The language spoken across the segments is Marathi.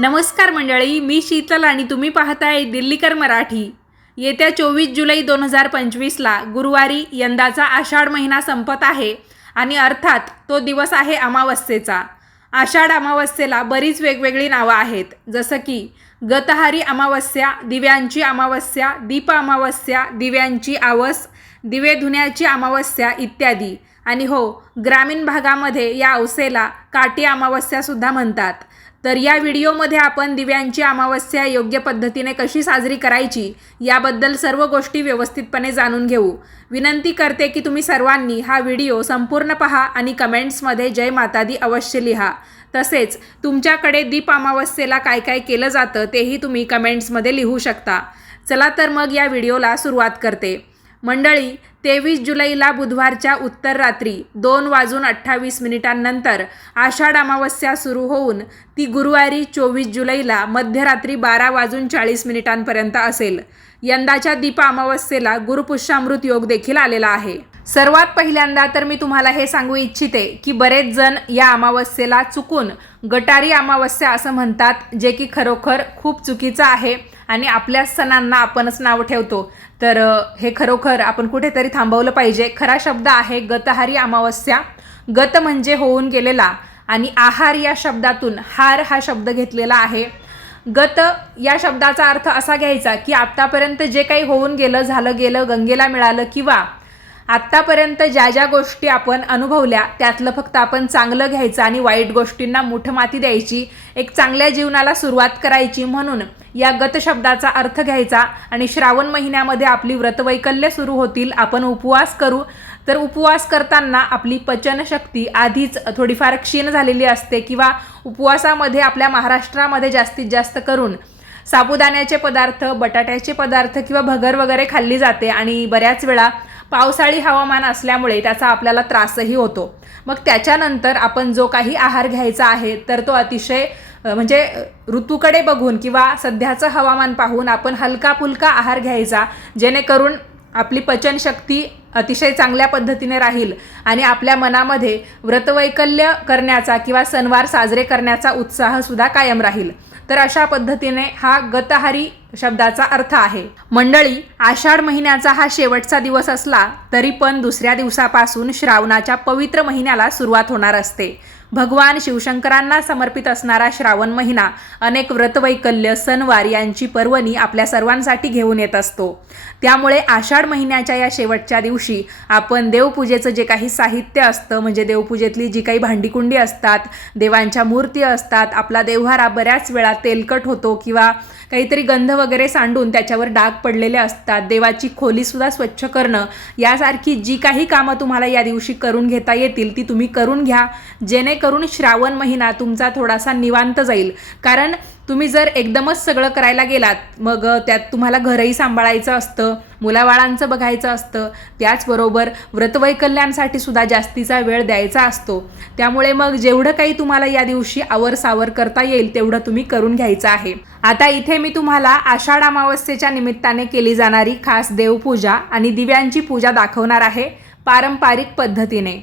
नमस्कार मंडळी मी शीतल आणि तुम्ही पाहताय दिल्लीकर मराठी. येत्या चोवीस जुलै दोन हजार पंचवीसला गुरुवारी यंदाचा आषाढ महिना संपत आहे आणि अर्थात तो दिवस आहे अमावस्येचा. आषाढ अमावस्येला बरीच वेगवेगळी नावं आहेत जसं की गतहारी अमावस्या दिव्यांची अमावस्या दीप अमावस्या दिव्यांची आवस दिवे धुण्याची अमावस्या इत्यादी. आणि हो ग्रामीण भागामध्ये या अवसेला काटी अमावस्यासुद्धा म्हणतात. तर या व्हिडिओमध्ये आपण दिव्यांची अमावस्या योग्य पद्धतीने कशी साजरी करायची याबद्दल सर्व गोष्टी व्यवस्थितपणे जाणून घेऊ. विनंती करते की तुम्ही सर्वांनी हा व्हिडिओ संपूर्ण पहा आणि कमेंट्समध्ये जय मातादी अवश्य लिहा. तसेच तुमच्याकडे दीप अमावस्येला काय काय केलं जातं तेही तुम्ही कमेंट्समध्ये लिहू शकता. चला तर मग या व्हिडिओला सुरुवात करते. मंडळी तेवीस जुलैला बुधवारच्या उत्तर रात्री दोन वाजून अठ्ठावीस मिनिटांनंतर आषाढ अमावस्या सुरू होऊन ती गुरुवारी चोवीस जुलैला मध्यरात्री बारा वाजून चाळीस मिनिटांपर्यंत असेल. यंदाच्या दीप अमावस्येला गुरुपुष्यामृत योग देखील आलेला आहे. सर्वात पहिल्यांदा तर मी तुम्हाला हे सांगू इच्छिते की बरेच जण या अमावस्येला चुकून गटारी अमावस्या असं म्हणतात जे की खरोखर खूप चुकीचं आहे आणि आपल्या सणांना आपणच नाव ठेवतो. तर हे खरोखर आपण कुठेतरी थांबवलं पाहिजे. खरा शब्द आहे गतहारी अमावस्या. गत म्हणजे होऊन गेलेला आणि आहार या शब्दातून हार हा शब्द घेतलेला आहे. गत या शब्दाचा अर्थ असा घ्यायचा की आत्तापर्यंत जे काही होऊन गेलं झालं गेलं गंगेला मिळालं किंवा आत्तापर्यंत ज्या ज्या गोष्टी आपण अनुभवल्या त्यातलं फक्त आपण चांगलं घ्यायचं आणि वाईट गोष्टींना मुठ माती द्यायची एक चांगल्या जीवनाला सुरुवात करायची म्हणून या गत शब्दाचा अर्थ घ्यायचा. आणि श्रावण महिन्यामध्ये आपली व्रतवैकल्य सुरू होतील. आपण उपवास करू. तर उपवास करताना आपली पचनशक्ती आधीच थोडीफार क्षीण झालेली असते किंवा उपवासामध्ये आपल्या महाराष्ट्रामध्ये जास्तीत जास्त करून साबुदाण्याचे पदार्थ बटाट्याचे पदार्थ किंवा भगर वगैरे खाल्ली जाते आणि बऱ्याच वेळा पावसाळी हवामान असल्यामुळे त्याचा आपल्याला त्रासही होतो. मग त्याच्यानंतर आपण जो काही आहार घ्यायचा आहे तर तो अतिशय म्हणजे ऋतूकडे बघून किंवा सध्याचं हवामान पाहून आपण हलका फुलका आहार घ्यायचा जेणेकरून आपली पचनशक्ती अतिशय चांगल्या पद्धतीने राहील आणि आपल्या मनामध्ये व्रतवैकल्य करण्याचा किंवा सणवार साजरे करण्याचा उत्साहसुद्धा कायम राहील. तर अशा पद्धतीने हा गतहारी शब्दाचा अर्थ आहे. मंडळी आषाढ महिन्याचा हा शेवटचा दिवस असला तरी पण दुसऱ्या दिवसापासून श्रावणाच्या पवित्र महिन्याला सुरुवात होणार असते. भगवान शिवशंकरांना समर्पित असणारा श्रावण महिना अनेक व्रतवैकल्य सणवार यांची पर्वणी आपल्या सर्वांसाठी घेऊन येत असतो. त्यामुळे आषाढ महिन्याच्या या शेवटच्या दिवशी आपण देवपूजेचं जे काही साहित्य असतं म्हणजे देवपूजेतली जी काही भांडीकुंडी असतात देवांच्या मूर्ती असतात आपला देवहारा बऱ्याच वेळा तेलकट होतो किंवा काहीतरी गंध वगैरे सांडून त्याच्यावर डाग पडलेले असतात देवाची खोलीसुद्धा स्वच्छ करणं यासारखी जी काही कामं तुम्हाला या दिवशी करून घेता येतील ती तुम्ही करून घ्या. जेणेकरून श्रावण महिना तुमचा थोडासा निवांत जाईल. कारण तुम्ही जर एकदमच सगळं करायला गेलात मग त्यात तुम्हाला घरही सांभाळायचं असतं मुलाबाळांचं बघायचं असतं. त्याचबरोबर व्रतवैकल्यांसाठी सुद्धा जास्तीचा वेळ द्यायचा असतो. त्यामुळे मग जेवढं काही तुम्हाला या दिवशी आवर सावर करता येईल तेवढं तुम्ही करून घ्यायचं आहे. आता इथे मी तुम्हाला आषाढ अमावस्येच्या निमित्ताने केली जाणारी खास देवपूजा आणि दिव्यांची पूजा दाखवणार आहे पारंपरिक पद्धतीने.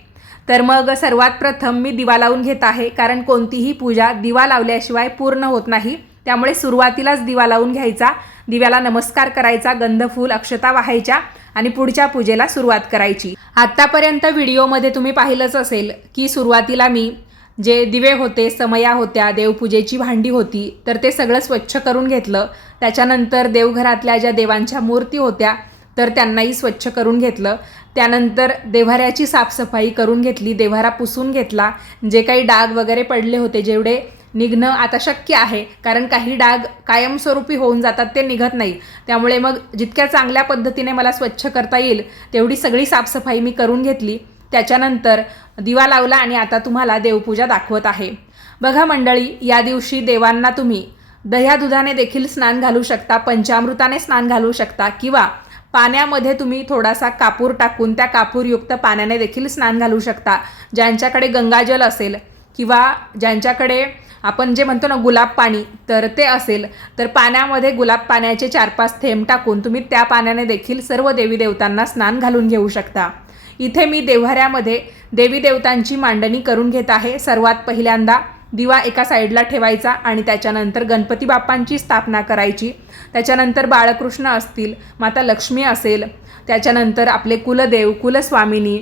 तर मग सर्वात प्रथम मी दिवा लावून घेत आहे कारण कोणतीही पूजा दिवा लावल्याशिवाय पूर्ण होत नाही. त्यामुळे सुरुवातीलाच दिवा लावून घ्यायचा. दिव्याला नमस्कार करायचा गंधफूल अक्षता वाहायच्या आणि पुढच्या पूजेला सुरुवात करायची. आत्तापर्यंत व्हिडिओमध्ये तुम्ही पाहिलंच असेल की सुरुवातीला मी जे दिवे होते समया होत्या देवपूजेची भांडी होती तर ते सगळं स्वच्छ करून घेतलं. त्याच्यानंतर देवघरातल्या ज्या देवांच्या मूर्ती होत्या तर त्यांनाही स्वच्छ करून घेतलं. त्यानंतर देव्हाऱ्याची साफसफाई करून घेतली देव्हारा पुसून घेतला. जे काही डाग वगैरे पडले होते जेवढे निघणं आता शक्य आहे कारण काही डाग कायमस्वरूपी होऊन जातात ते निघत नाही. त्यामुळे मग जितक्या चांगल्या पद्धतीने मला स्वच्छ करता येईल तेवढी सगळी साफसफाई मी करून घेतली. त्याच्यानंतर दिवा लावला आणि आता तुम्हाला देवपूजा दाखवत आहे. बघा मंडळी या दिवशी देवांना तुम्ही दह्या दुधाने देखील स्नान घालू शकता पंचामृताने स्नान घालू शकता किंवा पाण्यामध्ये तुम्ही थोडासा कापूर टाकून त्या कापूरयुक्त पाण्याने देखील स्नान घालू शकता. ज्यांच्याकडे गंगाजल असेल किंवा ज्यांच्याकडे आपण जे म्हणतो ना गुलाब पाणी तर ते असेल तर पाण्यामध्ये गुलाब पाण्याचे चार पाच थेंब टाकून तुम्ही त्या पाण्याने देखील सर्व देवी देवतांना स्नान घालून घेऊ शकता. इथे मी देव्हाऱ्यामध्ये देवी देवतांची मांडणी करून घेत आहे. सर्वात पहिल्यांदा दिवा एका साईडला ठेवायचा आणि त्याच्यानंतर गणपती बाप्पांची स्थापना करायची. त्याच्यानंतर बाळकृष्ण असतील माता लक्ष्मी असेल त्याच्यानंतर आपले कुलदेव कुलस्वामिनी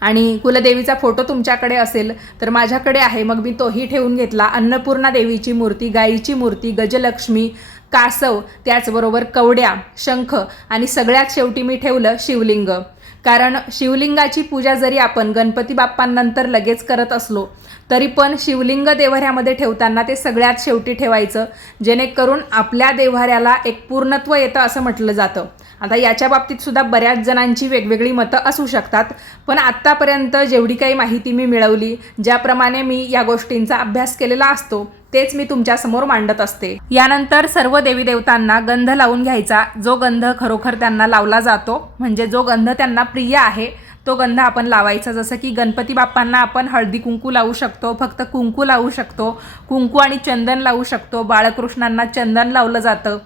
आणि कुलदेवीचा फोटो तुमच्याकडे असेल तर माझ्याकडे आहे. मग मी तोही ठेवून घेतला. अन्नपूर्णा देवीची मूर्ती गाईची मूर्ती गजलक्ष्मी कासव त्याचबरोबर कवड्या शंख आणि सगळ्यात शेवटी मी ठेवलं शिवलिंग. कारण शिवलिंगाची पूजा जरी आपण गणपती बाप्पांनंतर लगेच करत असलो तरी पण शिवलिंग देव्हाऱ्यामध्ये ठेवताना ते सगळ्यात शेवटी ठेवायचं. जेणेकरून आपल्या देव्हाऱ्याला एक पूर्णत्व येतं असं म्हटलं जातं. आता याच्या बाबतीत सुद्धा बऱ्याच जणांची वेगवेगळी मतं असू शकतात. पण आत्तापर्यंत जेवढी काही माहिती मी मिळवली ज्याप्रमाणे मी या गोष्टींचा अभ्यास केलेला असतो तेच मी तुमच्यासमोर मांडत असते. यानंतर सर्व देवी देवतांना गंध लावून घ्यायचा. जो गंध खरोखर त्यांना लावला जातो म्हणजे जो गंध त्यांना प्रिय आहे तो गंध आपण लावायचा जसं की गणपती बाप्पांना आपण हळदी कुंकू लावू शकतो फक्त कुंकू लावू शकतो कुंकू आणि चंदन लावू शकतो बाळकृष्णांना चंदन लावलं जातं.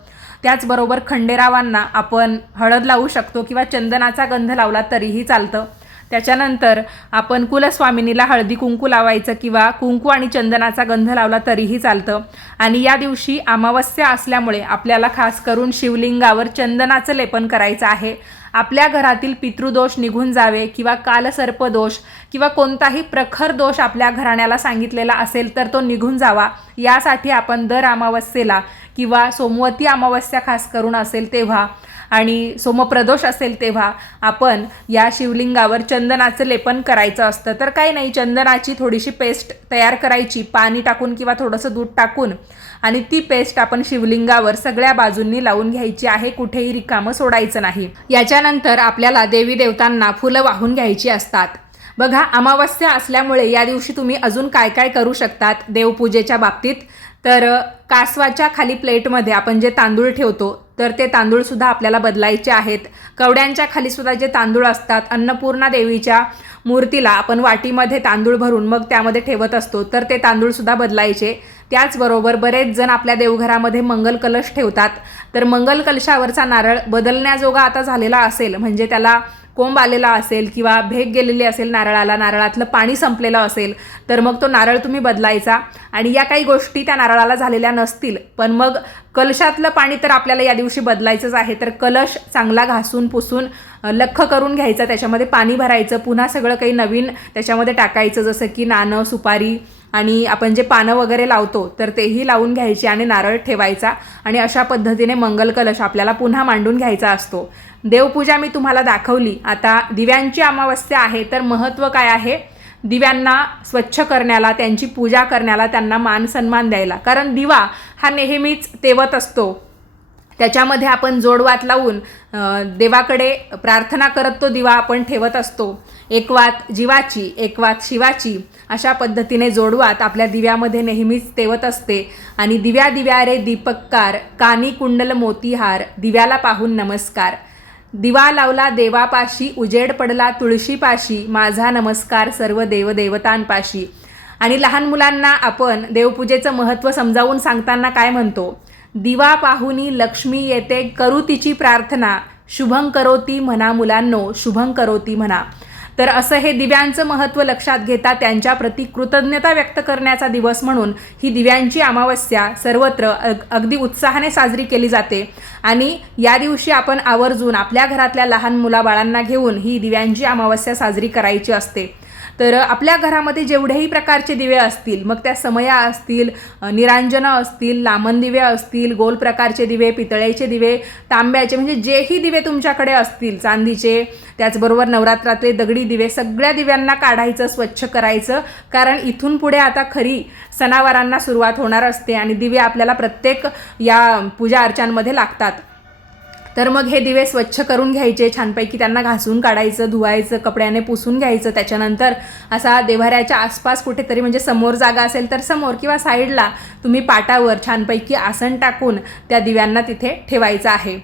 त्याचबरोबर खंडेरावांना आपण हळद लावू शकतो किंवा चंदनाचा गंध लावला तरीही चालतं. त्याच्यानंतर आपण कुलस्वामिनीला हळदी कुंकू लावायचं किंवा कुंकू आणि चंदनाचा गंध लावला तरीही चालतं. आणि या दिवशी अमावस्या असल्यामुळे आपल्याला खास करून शिवलिंगावर चंदनाचं लेपन करायचं आहे. आपल्या घरातील पितृदोष निघून जावे किंवा कालसर्पदोष किंवा कोणताही प्रखर दोष आपल्या घराण्याला सांगितलेला असेल तर तो निघून जावा. यासाठी आपण दर अमावस्येला किंवा सोमवती अमावस्या खास करून असेल तेव्हा आणि सोमप्रदोष असेल तेव्हा आपण या शिवलिंगावर चंदनाचं लेपन करायचं असतं. तर काही नाही चंदनाची थोडीशी पेस्ट तयार करायची. पाणी टाकून किंवा थोडंसं दूध टाकून आणि ती पेस्ट आपण शिवलिंगावर सगळ्या बाजूंनी लावून घ्यायची आहे. कुठेही रिकामं सोडायचं नाही. याच्यानंतर आपल्याला देवी देवतांना फुलं वाहून घ्यायची असतात. बघा अमावस्या असल्यामुळे या दिवशी तुम्ही अजून काय काय करू शकतात देवपूजेच्या बाबतीत? तर कासवाच्या खाली प्लेटमध्ये आपण जे तांदूळ ठेवतो तर ते तांदूळसुद्धा आपल्याला बदलायचे आहेत. कवड्यांच्या खालीसुद्धा जे तांदूळ असतात अन्नपूर्णा देवीच्या मूर्तीला आपण वाटीमध्ये तांदूळ भरून मग त्यामध्ये ठेवत असतो तर ते तांदूळसुद्धा बदलायचे. त्याचबरोबर बरेच जण आपल्या देवघरामध्ये मंगल कलश ठेवतात. तर मंगल कलशावरचा नारळ बदलण्याजोगा आता झालेला असेल म्हणजे त्याला कोंब आलेला असेल किंवा भेग गेलेली असेल नारळाला नारळातलं पाणी संपलेलं असेल तर मग तो नारळ तुम्ही बदलायचा. आणि या काही गोष्टी त्या नारळाला झालेल्या नसतील. पण मग कलशातलं पाणी तर आपल्याला या दिवशी बदलायचंच आहे. तर कलश चांगला घासून पुसून लख करून घ्यायचा. त्याच्यामध्ये पाणी भरायचं. पुन्हा सगळं काही नवीन त्याच्यामध्ये टाकायचं. जसं की नाणं सुपारी आणि आपण जे पानं वगैरे लावतो तर तेही लावून घ्यायचे आणि नारळ ठेवायचा. आणि अशा पद्धतीने मंगल कलश आपल्याला पुन्हा मांडून घ्यायचा असतो. देवपूजा मी तुम्हाला दाखवली. आता दिव्यांची अमावस्या आहे तर महत्त्व काय आहे? दिव्यांना स्वच्छ करण्याला त्यांची पूजा करण्याला त्यांना मान सन्मान द्यायला. कारण दिवा हा नेहमीच तेवत असतो. त्याच्यामध्ये आपण जोडवात लावून देवाकडे प्रार्थना करत तो दिवा आपण ठेवत असतो. एक वात जीवाची एक वात शिवाची अशा पद्धतीने जोडवात आपल्या दिव्यामध्ये नेहमीच तेवत असते. आणि दिव्या दिव्या रे दीपककार कानी कुंडल मोतीहार दिव्याला पाहून नमस्कार. दिवा लावला देवापाशी उजेड पडला तुळशीपाशी माझा नमस्कार सर्व देवदेवतांपाशी. आणि लहान मुलांना आपण देवपूजेचं महत्त्व समजावून सांगताना काय म्हणतो? दिवा पाहुनी लक्ष्मी येते करू तिची प्रार्थना. शुभं करोती म्हणा मुलांनो शुभं करोती म्हणा. तर असं हे दिव्यांचं महत्त्व लक्षात घेता त्यांच्याप्रती कृतज्ञता व्यक्त करण्याचा दिवस म्हणून ही दिव्यांची अमावस्या सर्वत्र अग अगदी उत्साहाने साजरी केली जाते. आणि या दिवशी आपण आवर्जून आपल्या घरातल्या लहान मुलाबाळांना घेऊन ही दिव्यांची अमावस्या साजरी करायची असते. तर आपल्या घरामध्ये जेवढेही प्रकारचे दिवे असतील मग त्या समया असतील निरांजनं असतील लामन दिवे असतील गोल प्रकारचे दिवे पितळ्याचे दिवे तांब्याचे म्हणजे जेही दिवे तुमच्याकडे असतील चांदीचे त्याचबरोबर नवरात्रातले दगडी दिवे सगळ्या दिव्यांना काढायचं स्वच्छ करायचं. कारण इथून पुढे आता खरी सणावारांना सुरुवात होणार असते आणि दिवे आपल्याला प्रत्येक या पूजा अर्चांमध्ये लागतात. तर मग हे दिवे स्वच्छ करून घ्यायचे छानपैकी त्यांना घासून काढायचं धुवायचं कपड्याने पुसून घ्यायचं. त्याच्यानंतर असा देवाऱ्याच्या आसपास कुठेतरी म्हणजे समोर जागा असेल तर समोर किंवा साईडला तुम्ही पाटावर छानपैकी आसन टाकून त्या दिव्यांना तिथे ठेवायचं आहे.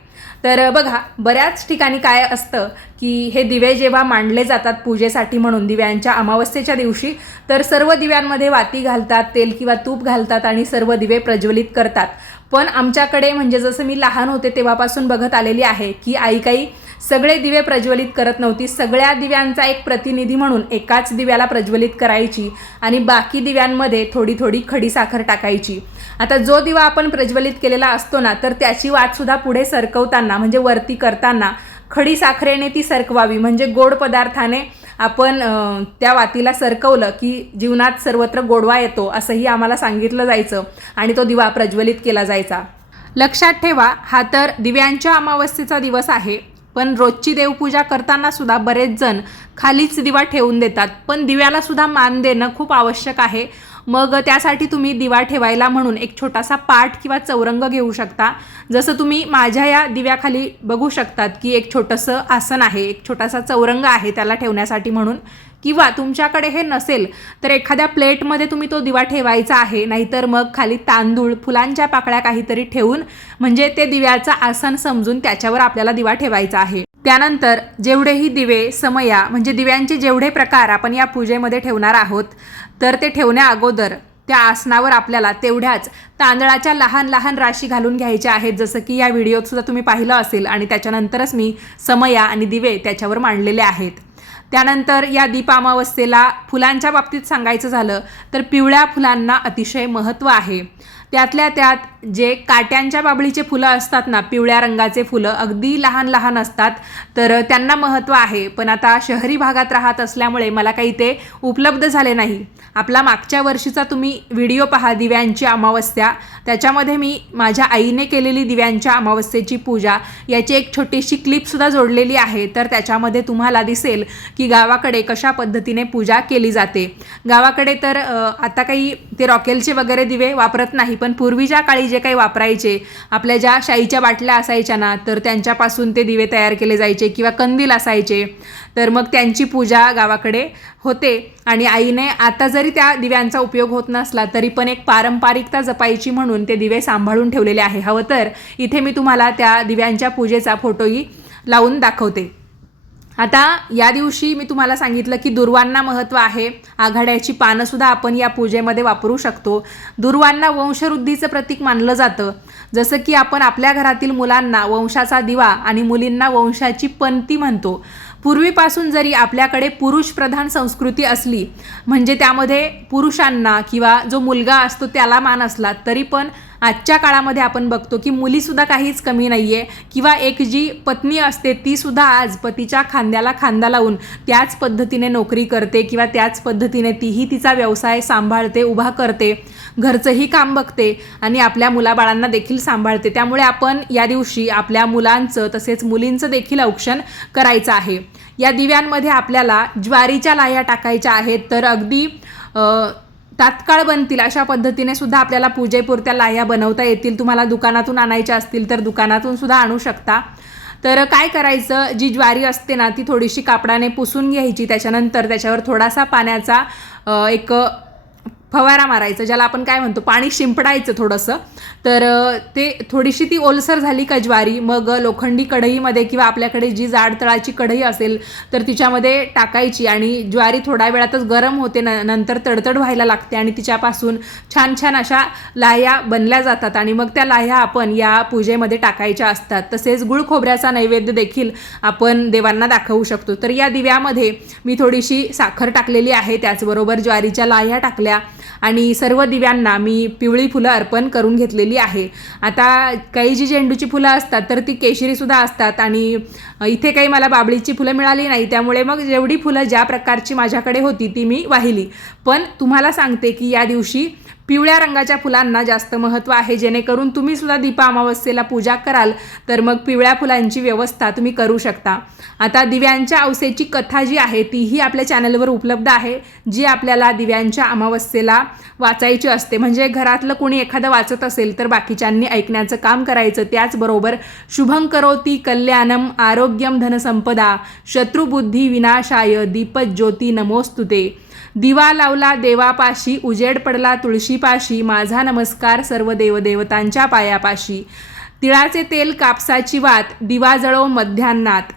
तर बघा बऱ्याच ठिकाणी काय असतं की हे दिवे जेव्हा मांडले जातात पूजेसाठी म्हणून दिव्यांच्या अमावस्येच्या दिवशी तर सर्व दिव्यांमध्ये वाती घालतात तेल किंवा तूप घालतात आणि सर्व दिवे प्रज्वलित करतात. पण आमच्याकडे म्हणजे जसं मी लहान होते तेव्हापासून बघत आलेली आहे की आई काही सगळे दिवे प्रज्वलित करत नव्हती. सगळ्या दिव्यांचा एक प्रतिनिधी म्हणून एकाच दिव्याला प्रज्वलित करायची आणि बाकी दिव्यांमध्ये थोडी थोडी खडी साखर टाकायची. आता जो दिवा आपण प्रज्वलित केलेला असतो ना तर त्याची वाटसुद्धा पुढे सरकवताना म्हणजे वरती करताना खडी साखरेने ती सरकवावी. म्हणजे गोड पदार्थाने आपण त्या वातीला सरकवलं की जीवनात सर्वत्र गोडवा येतो असंही आम्हाला सांगितलं जायचं आणि तो दिवा प्रज्वलित केला जायचा. लक्षात ठेवा हा तर दिव्यांच्या अमावस्येचा दिवस आहे पण रोजची देवपूजा करताना सुद्धा बरेच जण खालीच दिवा ठेवून देतात. पण दिव्याला सुद्धा मान देणं खूप आवश्यक आहे. मग त्यासाठी तुम्ही दिवा ठेवायला म्हणून एक छोटासा पाठ किंवा चौरंग घेऊ शकता. जसं तुम्ही माझ्या या दिव्याखाली बघू शकतात की एक छोटंसं आसन आहे एक छोटासा चौरंग आहे त्याला ठेवण्यासाठी म्हणून. किंवा तुमच्याकडे हे नसेल तर एखाद्या प्लेटमध्ये तुम्ही तो दिवा ठेवायचा आहे नाहीतर मग खाली तांदूळ फुलांच्या पाकळ्या काहीतरी ठेवून म्हणजे ते दिव्याचं आसन समजून त्याच्यावर आपल्याला दिवा ठेवायचा आहे. त्यानंतर जेवढेही दिवे समया म्हणजे दिव्यांचे जेवढे प्रकार आपण या पूजेमध्ये ठेवणार आहोत तर ते ठेवण्या अगोदर त्या आसनावर आपल्याला तेवढ्याच तांदळाच्या लहान लहान राशी घालून घ्यायच्या आहेत जसं की या व्हिडिओत सुद्धा तुम्ही पाहिलं असेल आणि त्याच्यानंतरच मी समया आणि दिवे त्याच्यावर मांडलेले आहेत. त्यानंतर या दीपामावस्येला फुलांच्या बाबतीत सांगायचं झालं तर पिवळ्या फुलांना अतिशय महत्त्व आहे. त्यातल्या त्यात जे काट्यांच्या बाबळीचे फुलं असतात ना पिवळ्या रंगाचे फुलं अगदी लहान लहान असतात. तर त्यांना महत्त्व आहे. पण आता शहरी भागात राहत असल्यामुळे मला काही ते उपलब्ध झाले नाही. आपला मागच्या वर्षीचा तुम्ही व्हिडिओ पहा दिव्यांची अमावस्या. त्याच्यामध्ये मी माझ्या आईने केलेली दिव्यांच्या अमावस्येची पूजा याची एक छोटीशी क्लिपसुद्धा जोडलेली आहे. तर त्याच्यामध्ये तुम्हाला दिसेल की गावाकडे कशा पद्धतीने पूजा केली जाते. गावाकडे तर आता काही ते रॉकेलचे वगैरे दिवे वापरत नाही पण पूर्वीच्या काळी जे काही वापरायचे आपल्या ज्या शाईच्या बाटल्या असायच्या ना तर त्यांच्यापासून ते दिवे तयार केले जायचे किंवा कंदील असायचे. तर मग त्यांची पूजा गावाकडे होते आणि आईने आता जरी त्या दिव्यांचा उपयोग होत नसला तरी पण एक पारंपरिकता जपायची म्हणून ते दिवे सांभाळून ठेवलेले आहे. हवं तर इथे मी तुम्हाला त्या दिव्यांच्या पूजेचा फोटोही लावून दाखवते. आता या दिवशी मी तुम्हाला सांगितलं की दुर्वांना महत्त्व आहे. आघाड्याची पानंसुद्धा आपण या पूजेमध्ये वापरू शकतो. दुर्वांना वंशवृद्धीचं प्रतीक मानलं जातं. जसं की आपण आपल्या घरातील मुलांना वंशाचा दिवा आणि मुलींना वंशाची पंती म्हणतो. पूर्वीपासून जरी आपल्याकडे पुरुषप्रधान संस्कृती असली म्हणजे त्यामध्ये पुरुषांना किंवा जो मुलगा असतो त्याला मान असला तरी पण आजच्या काळामध्ये आपण बघतो की मुलीसुद्धा काहीच कमी नाही आहे किंवा एक जी पत्नी असते तीसुद्धा आज पतीच्या खांद्याला खांदा लावून त्याच पद्धतीने नोकरी करते किंवा त्याच पद्धतीने तीही तिचा व्यवसाय सांभाळते उभा करते घरचंही काम बघते आणि आपल्या मुलाबाळांना देखील सांभाळते. त्यामुळे आपण या दिवशी आपल्या मुलांचं तसेच मुलींचं देखील औक्षण करायचं आहे. या दिव्यांमध्ये आपल्याला ज्वारीच्या लाह्या टाकायच्या आहेत. तर अगदी तात्काळ बनतील अशा पद्धतीने सुद्धा आपल्याला पूजेपुरत्या लाह्या बनवता येतील. तुम्हाला दुकानातून आणायच्या असतील तर दुकानातून सुद्धा आणू शकता. तर काय करायचं? जी ज्वारी असते ना ती थोडीशी कापडाने पुसून घ्यायची. त्याच्यानंतर त्याच्यावर थोडासा पाण्याचा एक फवारा मारायचा ज्याला आपण काय म्हणतो पाणी शिंपडायचं थोडंसं. तर ते थोडीशी ती ओलसर झाली का ज्वारी मग लोखंडी कढईमध्ये किंवा आपल्याकडे जी जाड तळाची कढई असेल तर तिच्यामध्ये टाकायची आणि ज्वारी थोड्या वेळातच गरम होते न नंतर तडतड व्हायला लागते आणि तिच्यापासून छान छान अशा लाह्या बनल्या जातात आणि मग त्या लाह्या आपण या पूजेमध्ये टाकायच्या असतात. तसेच गुळ खोबऱ्याचा नैवेद्य देखील आपण देवांना दाखवू शकतो. तर या दिव्यामध्ये मी थोडीशी साखर टाकलेली आहे त्याचबरोबर ज्वारीच्या लाह्या टाकल्या. आणि सर्व दिव्यांना मी पिवळी फुलं अर्पण करून घेतलेली आहे. आता काही जी झेंडूची फुलं असतात तर ती केशरीसुद्धा असतात आणि इथे काही मला बाबळीची फुलं मिळाली नाही त्यामुळे मग जेवढी फुलं ज्या प्रकारची माझ्याकडे होती ती मी वाहिली. पण तुम्हाला सांगते की या दिवशी पिवळ्या रंगाच्या फुलांना जास्त महत्त्व आहे. जेणेकरून तुम्ही सुद्धा दीपा अमावस्येला पूजा कराल तर मग पिवळ्या फुलांची व्यवस्था तुम्ही करू शकता. आता दिव्यांच्या अवसेची कथा जी आहे तीही आपल्या चॅनलवर उपलब्ध आहे. जी आपल्याला दिव्यांच्या अमावस्येला वाचायची असते. म्हणजे घरातलं कोणी एखादं वाचत असेल तर बाकीच्यांनी ऐकण्याचं काम करायचं. त्याचबरोबर शुभं करोती कल्याणम आरोग्यम धनसंपदा शत्रुबुद्धी विनाशाय दीपज्योती नमोस्तुते. दिवा लावला देवापाशी उजेड पडला तुळशीपाशी माझा नमस्कार सर्व देवदेवतांच्या पायापाशी. तिळाचे तेल कापसाची वात दिवा जळो मध्यान्नात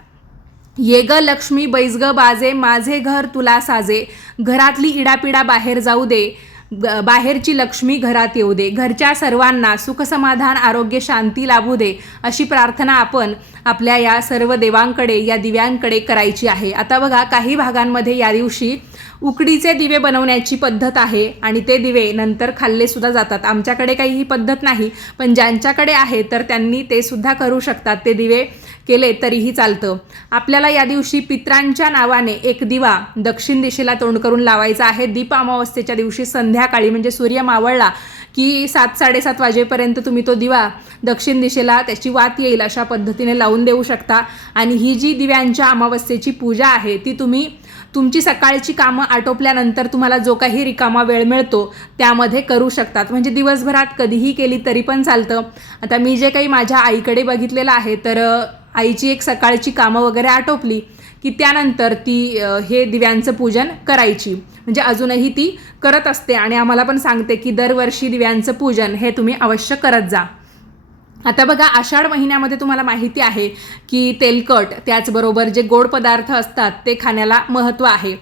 ये ग लक्ष्मी बैजग बाजे माझे घर तुला साजे. घरातली इडापिडा बाहेर जाऊ दे. बाहेरची लक्ष्मी घरात येऊ दे. घरच्या सर्वांना सुखसमाधान आरोग्य शांती लाभू दे अशी प्रार्थना आपण आपल्या या सर्व देवांकडे या दिव्यांकडे करायची आहे. आता बघा काही भागांमध्ये या दिवशी उकडीचे दिवे बनवण्याची पद्धत आहे आणि ते दिवे नंतर खाल्ले सुद्धा जातात. आमच्याकडे काही ही पद्धत नाही पण ज्यांच्याकडे आहे तर त्यांनी ते सुद्धा करू शकतात. ते दिवे केले तरीही चालतं. आपल्याला या दिवशी पित्रांच्या नावाने एक दिवा दक्षिण दिशेला तोंड करून लावायचा आहे. दीप अमावस्येच्या दिवशी संध्याकाळी म्हणजे सूर्य मावळला की सात साडेसात वाजेपर्यंत तुम्ही तो दिवा दक्षिण दिशेला त्याची वात येईल अशा पद्धतीने लावून देऊ शकता. आणि ही जी दिव्यांच्या अमावस्येची पूजा आहे ती तुम्ही तुमची सकाळची कामं आटोपल्यानंतर तुम्हाला जो काही रिकामा वेळ मिळतो त्यामध्ये करू शकतात. म्हणजे दिवसभरात कधीही केली तरी पण चालतं. आता मी जे काही माझ्या आईकडे बघितलेलं आहे तर आईची एक सकाळची कामं वगैरे आटोपली की त्यानंतर ती हे दिव्यांचं पूजन करायची. म्हणजे अजूनही ती करत असते आणि आम्हाला पण सांगते की दरवर्षी दिव्यांचं पूजन हे तुम्ही अवश्य करत जा. आता बघा आषाढ महिन्यामध्ये तुम्हाला माहिती आहे की तेलकट त्याचबरोबर जे गोड पदार्थ असतात ते खाण्याला महत्त्व आहे.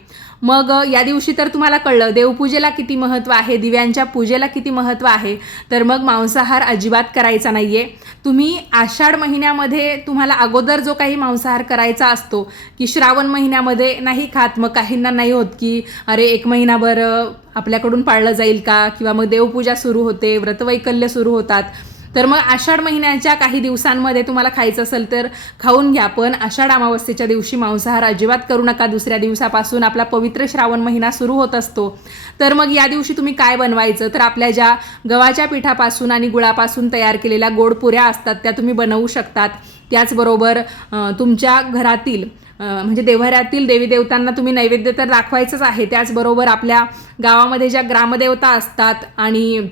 मग या दिवशी तर तुम्हाला कळलं देवपूजेला किती महत्त्व आहे दिव्यांच्या पूजेला किती महत्त्व आहे तर मग मांसाहार अजिबात करायचा नाही आहे तुम्ही आषाढ महिन्यामध्ये तुम्हाला अगोदर जो काही मांसाहार करायचा असतो की श्रावण महिन्यामध्ये नाही खात मग काहींना नाही होत की अरे एक महिनाभर आपल्याकडून पाळलं जाईल का? किंवा मग देवपूजा सुरू होते व्रतवैकल्य सुरू होतात. तर मग आषाढ महिन्याच्या काही दिवसांमध्ये तुम्हाला खायचं असेल तर खाऊन घ्या पण आषाढ अमावस्येच्या दिवशी मांसाहार अजिबात करू नका. दुसऱ्या दिवसापासून आपला पवित्र श्रावण महिना सुरू होत असतो. तर मग या दिवशी तुम्ही काय बनवायचं? तर आपल्या ज्या गव्हाच्या पिठापासून आणि गुळापासून तयार केलेल्या गोड पुऱ्या असतात त्या तुम्ही बनवू शकतात. त्याचबरोबर तुमच्या घरातील म्हणजे देव्हाऱ्यातील देवी देवतांना तुम्ही नैवेद्य तर दाखवायचंच आहे. त्याचबरोबर आपल्या गावामध्ये ज्या ग्रामदेवता असतात आणि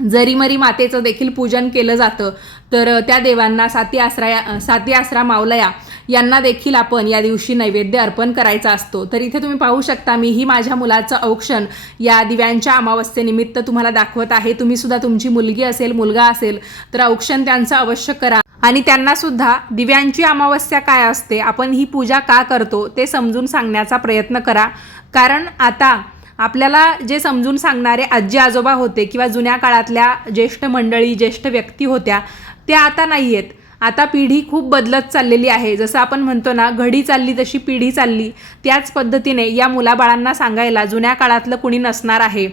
जरीमरी मातेचं देखील पूजन केलं जातं तर त्या देवांना साती आसरा साती आसरा मावलया यांना देखील आपण या दिवशी नैवेद्य अर्पण करायचा असतो. तर इथे तुम्ही पाहू शकता मी ही माझ्या मुलाचं औक्षण या दिव्यांच्या अमावस्येनिमित्त तुम्हाला दाखवत आहे. तुम्ही सुद्धा तुमची मुलगी असेल मुलगा असेल तर औक्षण त्यांचं अवश्य करा. आणि त्यांना सुद्धा दिव्यांची अमावस्या काय असते आपण ही पूजा का करतो ते समजून सांगण्याचा प्रयत्न करा. कारण आता आपल्याला जे समजून सांगणारे आजी आजोबा होते किंवा जुन्या काळातल्या ज्येष्ठ मंडळी ज्येष्ठ व्यक्ती होत्या त्या आता नाही आहेत आता पिढी खूप बदलत चाललेली आहे. जसं आपण म्हणतो ना घडी चालली तशी पिढी चालली. त्याच पद्धतीने या मुलाबाळांना सांगायला जुन्या काळातलं कुणी नसणार आहे.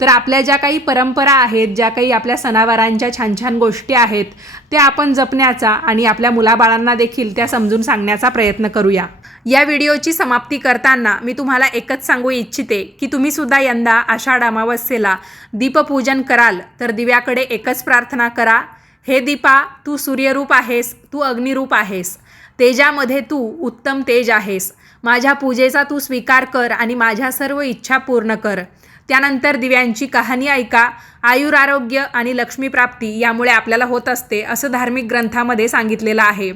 तर आपल्या ज्या काही परंपरा आहेत ज्या काही आपल्या सणावारांच्या छान छान गोष्टी आहेत त्या आपण जपण्याचा आणि आपल्या मुलाबाळांना देखील त्या समजून सांगण्याचा प्रयत्न करूया. या व्हिडिओची समाप्ती करताना मी तुम्हाला एकच सांगू इच्छिते की तुम्ही सुद्धा यंदा आषाढ अमावस्येला दीपपूजन कराल तर दिव्याकडे एकच प्रार्थना करा. हे दीपा तू सूर्यरूप आहेस तू अग्निरूप आहेस. तेजामध्ये तू उत्तम तेज आहेस. माझ्या पूजेचा तू स्वीकार कर आणि माझ्या सर्व इच्छा पूर्ण कर. त्यानंतर दिव्यांची कहाणी ऐका. आयुर आरोग्य आणि लक्ष्मीप्राप्ती यामुळे आपल्याला होत असते असं धार्मिक ग्रंथामध्ये सांगितलेलं आहे.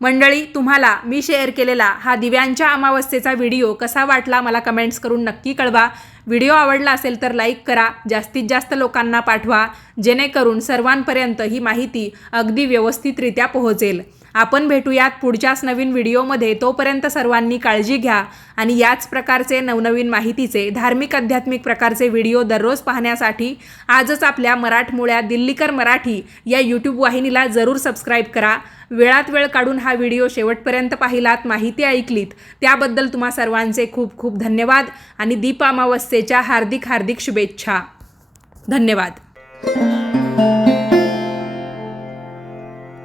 मंडळी तुम्हाला मी शेअर केलेला हा दिव्यांच्या अमावस्येचा व्हिडिओ कसा वाटला मला कमेंट्स करून नक्की कळवा. व्हिडिओ आवडला असेल तर लाईक करा जास्तीत जास्त लोकांना पाठवा जेणेकरून सर्वांपर्यंत ही माहिती अगदी व्यवस्थितरित्या पोहोचेल. आपण भेटूयात पुढच्याच नवीन व्हिडिओमध्ये. तोपर्यंत सर्वांनी काळजी घ्या आणि याच प्रकारचे नवनवीन माहितीचे धार्मिक आध्यात्मिक प्रकारचे व्हिडिओ दररोज पाहण्यासाठी आजच आपल्या मराठमोळ्या दिल्लीकर मराठी या यूट्यूब वाहिनीला जरूर सबस्क्राईब करा. वेळात वेळ काढून हा व्हिडिओ शेवटपर्यंत पाहिलात माहिती ऐकलीत त्याबद्दल तुम्हा सर्वांचे खूप खूप धन्यवाद आणि दीप अमावस्येच्या हार्दिक हार्दिक शुभेच्छा. धन्यवाद.